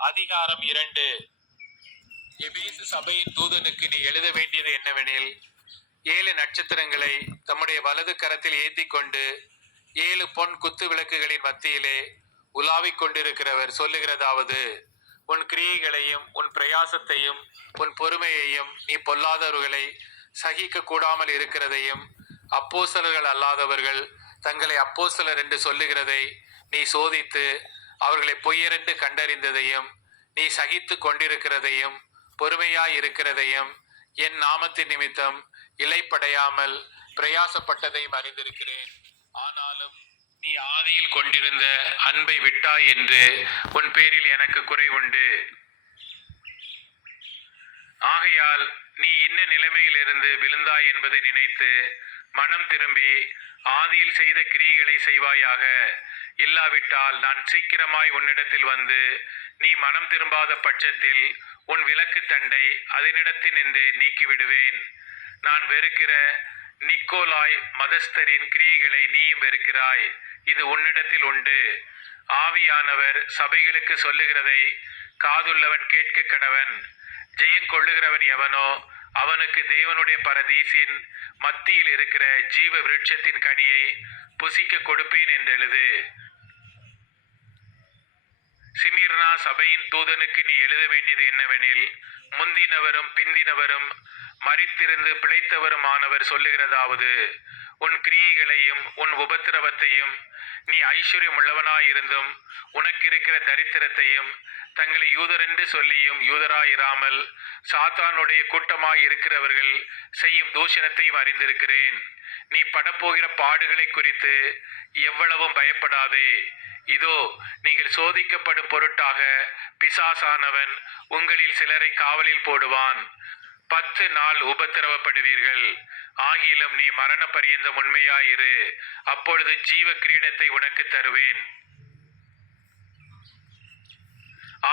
அதிகாரம் 2. எபேசு சபையின் தூதனுக்கு நீ எழுத வேண்டியது என்னவெனில், 7 நட்சத்திரங்களை தம்முடைய வலது கரத்தில் ஏந்தி கொண்டு 7 பொன் குத்து விளக்குகளின் மத்தியிலே உலாவிக் கொண்டிருக்கிறவர் சொல்லுகிறதாவது: உன் கிரியைகளையும் உன் பிரயாசத்தையும் உன் பொறுமையையும், நீ பொல்லாதவர்களை சகிக்க கூடாமல் இருக்கிறதையும், அப்போஸ்தலர்கள் அல்லாதவர்கள் தங்களை அப்போஸ்தலர் என்று சொல்லுகிறதை நீ சோதித்து அவர்களை பொய்யரென்று கண்டறிந்ததையும், நீ சகித்து கொண்டிருக்கிறதையும் பொறுமையாய் இருக்கிறதையும், என் நாமத்தின் நிமித்தம் இலைப்படையாமல் பிரயாசப்பட்டதையும் அறிந்திருக்கிறேன். ஆனாலும் நீ ஆதியில் கொண்டிருந்த அன்பை விட்டாய் என்று உன் பேரில் எனக்கு குறை உண்டு. ஆகையால் நீ இன்ன நிலைமையிலிருந்து விழுந்தாய் என்பதை நினைத்து மனம் திரும்பி ஆதியில் செய்த கிரியைகளை செய்வாயாக. இல்லாவிட்டால் நான் சீக்கிரமாய் உன்னிடத்தில் வந்து நீ மனம் திரும்பாத பட்சத்தில் உன் விளக்கு தண்டை அதனிடத்தில் நின்று நீக்கிவிடுவேன். நான் வெறுக்கிற நிக்கோலாய் மதஸ்தரின் கிரியைகளை நீயும் வெறுக்கிறாய். இது உன்னிடத்தில் உண்டு. ஆவியானவர் சபைகளுக்கு சொல்லுகிறதை காதுள்ளவன் கேட்க கடவன். ஜெயங்கொள்ளுகிறவன் எவனோ அவனுக்கு தேவனுடைய பரதீசின் மத்தியில் இருக்கிற ஜீவ விருட்சத்தின் கனியை புசிக்க கொடுப்பேன் என்றெழுது. சிமிர்னா சபையின் தூதனுக்கு நீ எழுத வேண்டியது என்னவெனில், முந்தினவரும் பிந்தினவரும் மரித்திருந்து பிழைத்தவருமானவர் சொல்லுகிறதாவது: உன் கிரியைகளையும் உன் உபத்திரவத்தையும், நீ ஐஸ்வர்யம் உள்ளவனாயிருந்தும் உனக்கிருக்கிற தரித்திரத்தையும், தங்களை யூதரென்று சொல்லியும் யூதராயிராமல் சாத்தானுடைய கூட்டமாய் இருக்கிறவர்கள் செய்யும் தூஷணத்தையும் அறிந்திருக்கிறேன். நீ படப்போகிற பாடுகளை குறித்து எவ்வளவும் பயப்படாதே. இதோ, நீங்கள் சோதிக்கப்படும் பொருட்டாக பிசாசானவன் உங்களில் சிலரை காவலில் போடுவான். 10 நாள் உபத்திரவப்படுவீர்கள். ஆகிலும் நீ மரண பரியந்தம் உண்மையாயிரு, அப்பொழுது ஜீவ கிரீடத்தை உனக்கு தருவேன்.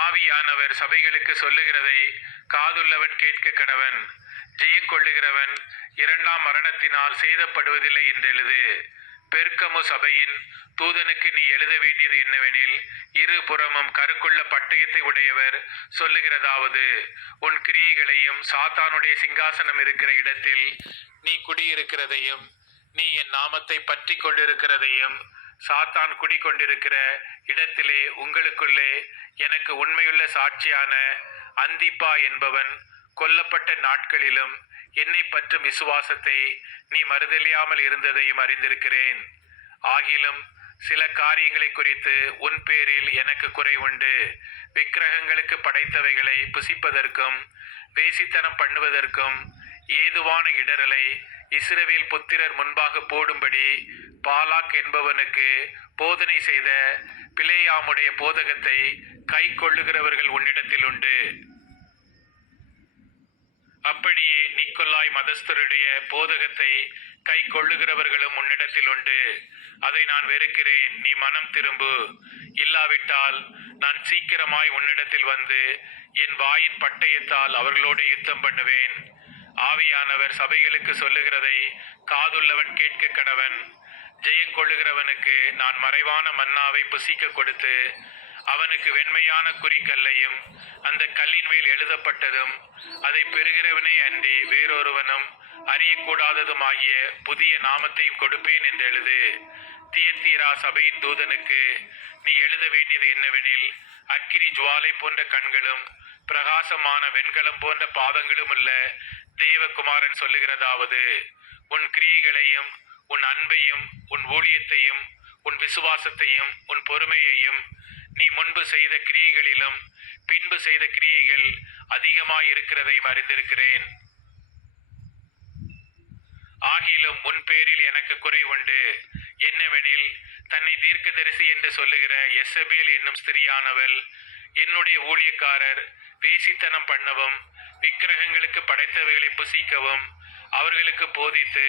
ஆவியானவர் சபைகளுக்கு சொல்லுகிறதை காதுள்ளவன் கேட்க கடவன். ஜெயங்கொள்ளுகிறவன் 2ஆம் மரணத்தினால் சேதப்படுவதில்லை என்றெழுது. பெர்கமு சபையின் தூதனுக்கு நீ எழுத வேண்டியது என்னவெனில், இருபுறமும் கருக்குள்ள பட்டயத்தை உடையவர் சொல்லுகிறதாவது: உன் கிரியைகளையும் சாத்தானுடைய சிங்காசனம் இருக்கிற இடத்தில் நீ குடியிருக்கிறதையும், நீ என் நாமத்தை பற்றி கொண்டிருக்கிறதையும், சாத்தான் குடிக்கொண்டிருக்கிற இடத்திலே உங்களுக்குள்ளே எனக்கு உண்மையுள்ள சாட்சியான அந்திப்பா என்பவன் கொல்லப்பட்ட நாட்களிலும் என்னை பற்றும் விசுவாசத்தை நீ மறுதலியாமல் இருந்ததையும் அறிந்திருக்கிறேன். ஆகிலும் சில காரியங்களை குறித்து உன் பேரில் எனக்கு குறை உண்டு. விக்கிரகங்களுக்கு படைத்தவைகளை புசிப்பதற்கும் வேசித்தனம் பண்ணுவதற்கும் ஏதுவான இடரலை இஸ்ரவேல் புத்திரர் முன்பாக போடும்படி பாலாக் என்பவனுக்கு போதனை செய்த பிலேயாமுடைய போதகத்தை கை கொள்ளுகிறவர்கள் உன்னிடத்தில் உண்டு. அப்படியே நிக்கோலாய் மதஸ்தருடைய போதகத்தை கை கொள்ளுகிறவர்களும் உன்னிடத்தில் உண்டு. அதை நான் வெறுக்கிறேன். நீ மனம் திரும்பு. இல்லாவிட்டால் நான் சீக்கிரமாய் உன்னிடத்தில் வந்து என் வாயின் பட்டயத்தால் அவர்களோட யுத்தம் பண்ணுவேன். ஆவியானவர் சபைகளுக்கு சொல்லுகிறதை காதுள்ளவன் கேட்க கடவன். ஜெயங்கொள்ளுகிறவனுக்கு நான் மறைவான மன்னாவை புசிக்க கொடுத்து அவனுக்கு வெண்மையான குறிக்கல்லையும் அந்த கல்லின் மேல் எழுதப்பட்டதும் அதை பெறுகிறவனே அன்றி வேறொருவனும் அறியக்கூடாததும் ஆகிய புதிய நாமத்தையும் கொடுப்பேன் என்று எழுது. தியத்தீரா சபையின் தூதனுக்கு நீ எழுத வேண்டியது என்னவெனில், அக்கினி ஜுவாலை போன்ற கண்களும் பிரகாசமான வெண்கலம் போன்ற பாதங்களும் உள்ள தேவகுமாரன் சொல்லுகிறதாவது: உன் கிரியைகளையும் உன் அன்பையும் உன் ஊழியத்தையும் உன் விசுவாசத்தையும் உன் பொறுமையையும், நீ முன்பு செய்த கிரியைகளிலும் பின்பு செய்த கிரியைகள் அதிகமாய் இருக்கிறதையும் அறிந்திருக்கிறேன். ஆகிலும் உன் பேரில் எனக்கு குறை உண்டு. என்னவெனில், தன்னை தீர்க்கதரிசி என்று சொல்லுகிற எசபேல் என்னும் ஸ்திரியானவள் என்னுடைய ஊழியக்காரர் வேசித்தனம் பண்ணவும் விக்கிரகங்களுக்கு படைத்தவைகளை புசிக்கவும் அவர்களுக்கு போதித்து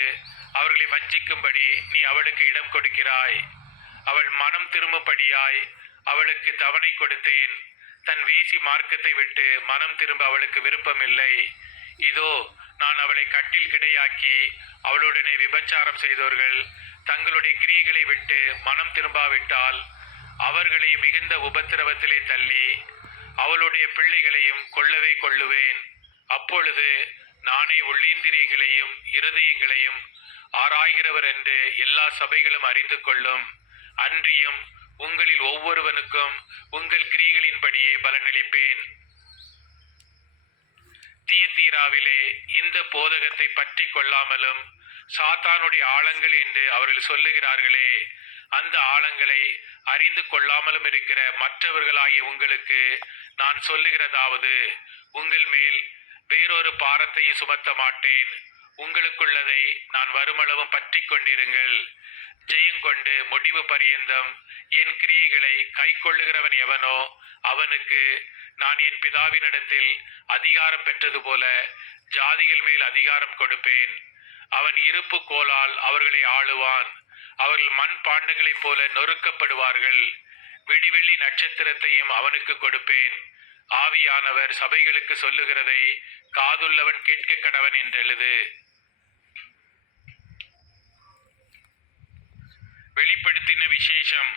அவர்களை வஞ்சிக்கும்படி நீ அவளுக்கு இடம் கொடுக்கிறாய். அவள் மனம் திரும்பும்படியாய் அவளுக்கு தவணை கொடுத்தேன். தன் வேசி மார்க்கத்தை விட்டு மனம் திரும்ப அவளுக்கு விருப்பமில்லை. இதோ, நான் அவளை கட்டில் கிடையாக்கி அவளுடனே விபச்சாரம் செய்தவர்கள் தங்களுடைய கிரியைகளை விட்டு மனம் திரும்பாவிட்டால் அவர்களை மிகுந்த உபத்திரவத்திலே தள்ளி அவளுடைய பிள்ளைகளையும் கொல்லவே கொள்ளுவேன். அப்பொழுது நானே உள்ளீந்திரியங்களையும் இருதயங்களையும் ஆராய்கிறவர் என்று எல்லா சபைகளும் அறிந்து கொள்ளும். அன்றியும் உங்களில் ஒவ்வொருவனுக்கும் உங்கள் கிரியைகளின்படியே பலனளிப்பேன். தியத்தீராவிலே இந்த போதகத்தை பற்றி கொள்ளாமலும் சாத்தானுடைய ஆழங்கள் என்று அவர்கள் சொல்லுகிறார்களே, அந்த ஆழங்களை அறிந்து கொள்ளாமலும் இருக்கிற மற்றவர்களாகிய உங்களுக்கு நான் சொல்லுகிறதாவது, உங்கள் மேல் வேறொரு பாரத்தையும் சுமத்த மாட்டேன். உங்களுக்குள்ளதை நான் வருமளவும் பற்றி கொண்டிருங்கள். ஜெயங்கொண்டு முடிவு பரியந்தம் என் கிரியைகளை கை கொள்ளுகிறவன் எவனோ அவனுக்கு நான் என் பிதாவினிடத்தில் அதிகாரம் பெற்றது போல ஜாதிகள் மேல் அதிகாரம் கொடுப்பேன். அவன் இருப்பு கோலால் அவர்களை ஆளுவான். அவர்கள் மண் பாண்டங்களைப் போல நொறுக்கப்படுவார்கள். விடிவெள்ளி நட்சத்திரத்தையும் அவனுக்கு கொடுப்பேன். ஆவியானவர் சபைகளுக்கு சொல்லுகிறதை காதுள்ளவன் கேட்க கடவன் என்றெழுது. வெளிப்படுத்தின விசேஷம்